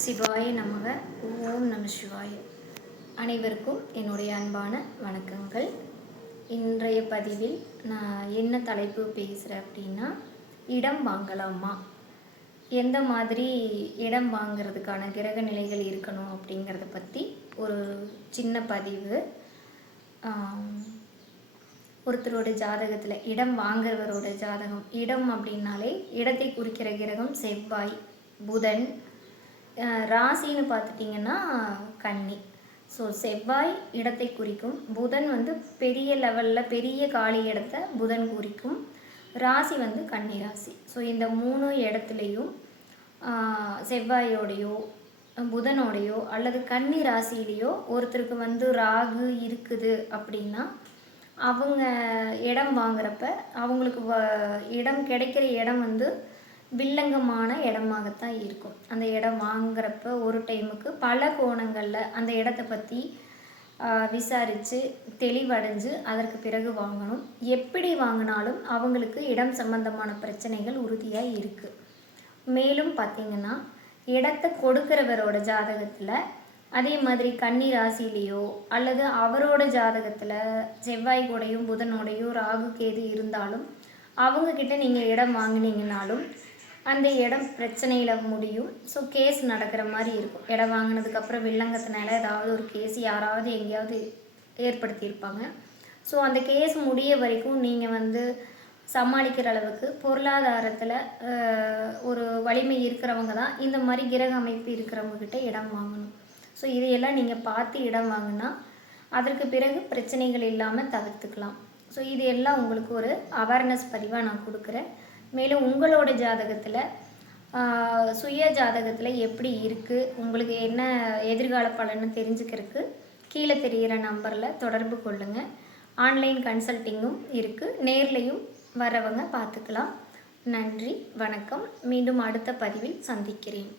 சிவாய நமக. ஓம் நம சிவாய. அனைவருக்கும் என்னுடைய அன்பான வணக்கங்கள். இன்றைய பதிவில் நான் என்ன தலைப்பு பேசுகிறேன் அப்படின்னா, இடம் வாங்கலாமா, எந்த மாதிரி இடம் வாங்கிறதுக்கான கிரக நிலைகள் இருக்கணும் அப்படிங்கிறத பற்றி ஒரு சின்ன பதிவு. ஒருத்தரோட ஜாதகத்தில் இடம் வாங்குறவரோட ஜாதகம், இடம் அப்படின்னாலே இடத்தை குறிக்கிற கிரகம் செவ்வாய், புதன். ராசின்னு பார்த்துட்டிங்கன்னா கன்னி. ஸோ செவ்வாய் இடத்தை குறிக்கும், புதன் பெரிய லெவலில் பெரிய காலி இடத்த புதன் குறிக்கும், ராசி கன்னி ராசி. ஸோ இந்த 3 இடத்துலையும் செவ்வாயோடையோ புதனோடையோ அல்லது கன்னி ராசியிலையோ ஒருத்தருக்கு ராகு இருக்குது அப்படின்னா அவங்க இடம் வாங்குறப்ப அவங்களுக்கு இடம் கிடைக்கிற இடம் வில்லங்கமான இடமாகத்தான் இருக்கும். அந்த இடம் வாங்குறப்ப ஒரு டைமுக்கு பல கோணங்களில் அந்த இடத்த பற்றி விசாரித்து தெளிவடைஞ்சு அதற்கு பிறகு வாங்கணும். எப்படி வாங்கினாலும் அவங்களுக்கு இடம் சம்பந்தமான பிரச்சனைகள் உறுதியாக இருக்குது. மேலும் பார்த்திங்கன்னா, இடத்தை கொடுக்குறவரோட ஜாதகத்தில் அதே மாதிரி கன்னி ராசிலேயோ அல்லது அவரோட ஜாதகத்தில் செவ்வாய் கூடையும் புதனோடையும் ராகு கேது இருந்தாலும் அவங்கக்கிட்ட நீங்கள் இடம் வாங்கினீங்கனாலும் அந்த இடம் பிரச்சனையில் முடியும். ஸோ கேஸ் நடக்கிற மாதிரி இருக்கும். இடம் வாங்கினதுக்கப்புறம் வில்லங்கத்தினால ஏதாவது ஒரு கேஸ் யாராவது எங்கேயாவது ஏற்படுத்தியிருப்பாங்க. ஸோ அந்த கேஸ் முடிய வரைக்கும் நீங்கள் சமாளிக்கிற அளவுக்கு பொருளாதாரத்தில் ஒரு வலிமை இருக்கிறவங்க தான் இந்த மாதிரி கிரக அமைப்பு இருக்கிறவங்கக்கிட்ட இடம் வாங்கணும். ஸோ இதையெல்லாம் நீங்கள் பார்த்து இடம் வாங்கினா அதற்கு பிறகு பிரச்சனைகள் இல்லாமல் தவிர்த்துக்கலாம். ஸோ இது எல்லாம் உங்களுக்கு ஒரு அவேர்னஸ் பதிவாக நான் கொடுக்குறேன். மேலும் உங்களோட ஜாதகத்தில் சுய ஜாதகத்தில் எப்படி இருக்குது, உங்களுக்கு என்ன எதிர்கால பலன்னு தெரிஞ்சுக்கிறதுக்கு கீழே தெரிகிற நம்பரில் தொடர்பு கொள்ளுங்கள். ஆன்லைன் கன்சல்ட்டிங்கும் இருக்குது, நேர்லையும் வரவங்க பார்த்துக்கலாம். நன்றி, வணக்கம். மீண்டும் அடுத்த பதிவில் சந்திக்கிறேன்.